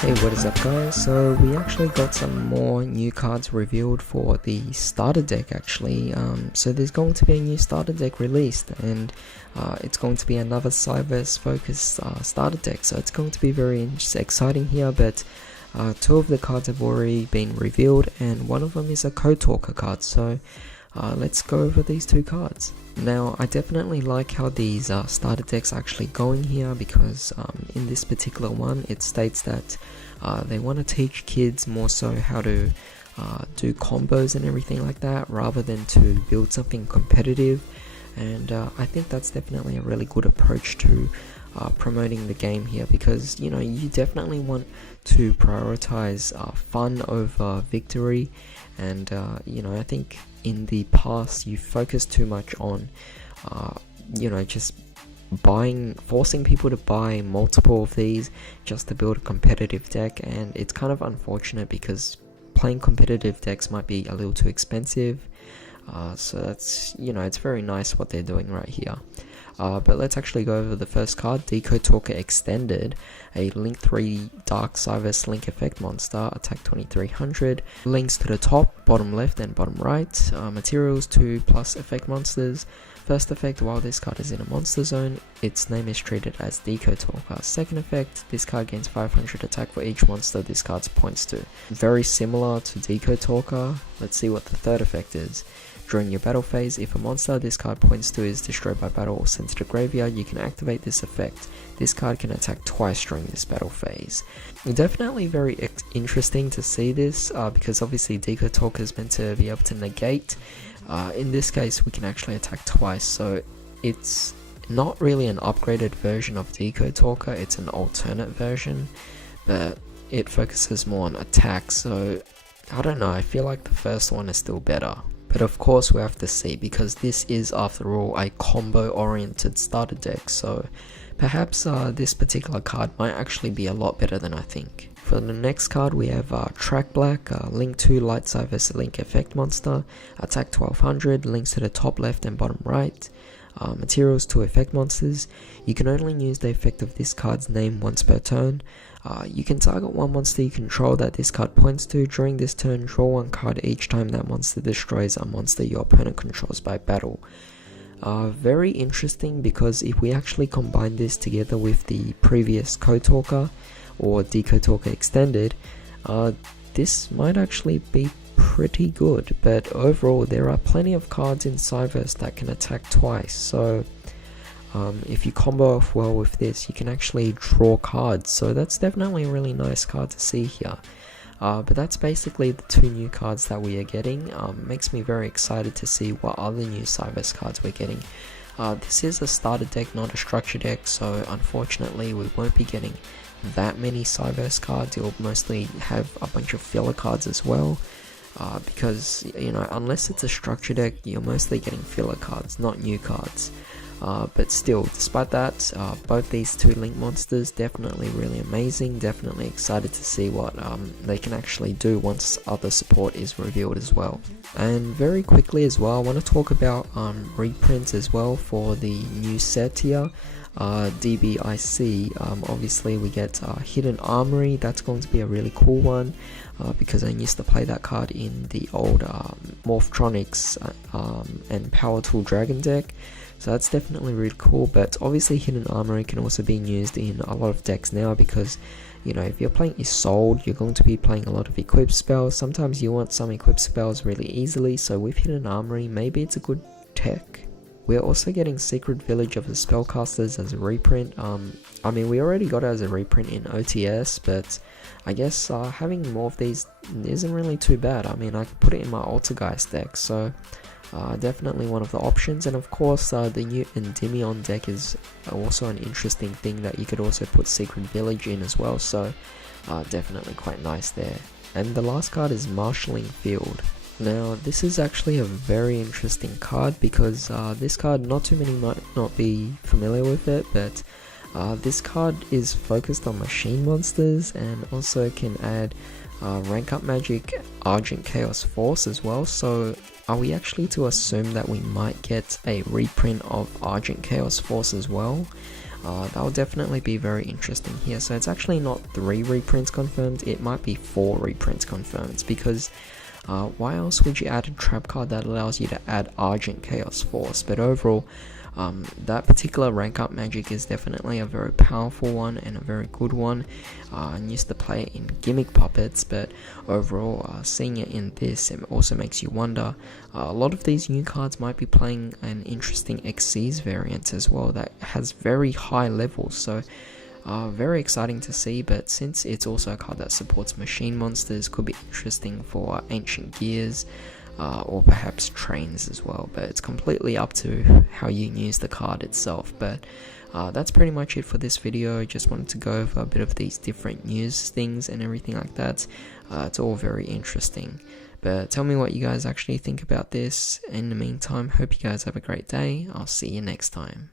Hey, what is up guys? So we actually got some more new cards revealed for the starter deck actually. So there's going to be a new starter deck released, and it's going to be another Cyberse focused starter deck, so it's going to be very exciting here. But two of the cards have already been revealed, and one of them is a Decode Talker card, so let's go over these two cards. Now, I definitely like how these starter decks are actually going here, because in this particular one it states that they want to teach kids more so how to do combos and everything like that, rather than to build something competitive. And I think that's definitely a really good approach to promoting the game here, because you definitely want to prioritize fun over victory. And I think in the past you focused too much on just forcing people to buy multiple of these just to build a competitive deck, and it's kind of unfortunate because playing competitive decks might be a little too expensive. So that's, it's very nice what they're doing right here. But let's actually go over the first card, Decode Talker Extended, a Link 3 Dark Cyberse Link Effect monster, attack 2300, links to the top, bottom left and bottom right, materials 2+ effect monsters. First effect, while this card is in a monster zone, its name is treated as Decode Talker. Second effect, this card gains 500 attack for each monster this card points to. Very similar to Decode Talker. Let's see what the third effect is. During your battle phase, if a monster this card points to is destroyed by battle or sent to the graveyard, you can activate this effect. This card can attack twice during this battle phase. Definitely very interesting to see this, because obviously Decode Talker is meant to be able to negate. In this case, we can actually attack twice, so it's not really an upgraded version of Decode Talker, it's an alternate version, but it focuses more on attack, so I don't know, I feel like the first one is still better. But of course we have to see, because this is after all a combo oriented starter deck, so perhaps this particular card might actually be a lot better than I think. For the next card we have Track Black, Link 2 Light Cyberse Link Effect monster, attack 1200, links to the top left and bottom right. Materials 2 effect monsters. You can only use the effect of this card's name once per turn. You can target one monster you control that this card points to. During this turn, draw one card each time that monster destroys a monster your opponent controls by battle. Very interesting, because if we actually combine this together with the previous Decode Talker or Decode Talker Extended, this might actually be pretty good. But overall, there are plenty of cards in Cyberse that can attack twice, so if you combo off well with this, you can actually draw cards, so that's definitely a really nice card to see here. But that's basically the two new cards that we are getting. Makes me very excited to see what other new Cyberse cards we're getting. This is a starter deck, not a structure deck, so unfortunately we won't be getting that many Cyberse cards. You'll mostly have a bunch of filler cards as well, because unless it's a structure deck, you're mostly getting filler cards, not new cards. But still, despite that, both these two Link monsters definitely really amazing. Definitely excited to see what they can actually do once other support is revealed as well. And very quickly as well, I want to talk about reprints as well for the new set here. DBIC, obviously we get Hidden Armory. That's going to be a really cool one, because I used to play that card in the old Morphtronics and Power Tool Dragon deck. So that's definitely really cool. But obviously Hidden Armory can also be used in a lot of decks now, because if you're playing Isolde, you're going to be playing a lot of equip spells. Sometimes you want some equip spells really easily, so with Hidden Armory maybe it's a good tech. We're also getting Secret Village of the Spellcasters as a reprint. I mean, we already got it as a reprint in OTS, but I guess having more of these isn't really too bad. I mean, I could put it in my Altergeist deck, so definitely one of the options. And of course the new Endymion deck is also an interesting thing that you could also put Secret Village in as well, so definitely quite nice there. And the last card is Marshalling Field. Now this is actually a very interesting card, because this card, not too many might not be familiar with it, but this card is focused on machine monsters, and also can add rank up magic Argent Chaos Force as well. So are we actually to assume that we might get a reprint of Argent Chaos Force as well? That will definitely be very interesting here. So it's actually not 3 reprints confirmed, it might be 4 reprints confirmed, because why else would you add a trap card that allows you to add Argent Chaos Force? But overall, that particular rank up magic is definitely a very powerful one and a very good one. I used to play it in gimmick puppets, but overall seeing it in this, it also makes you wonder, a lot of these new cards might be playing an interesting Xyz variant as well that has very high levels, so very exciting to see. But since it's also a card that supports machine monsters, could be interesting for ancient gears, or perhaps trains as well, but it's completely up to how you use the card itself. But that's pretty much it for this video. Just wanted to go over a bit of these different news things and everything like that. It's all very interesting, but tell me what you guys actually think about this. In the meantime, hope you guys have a great day. I'll see you next time.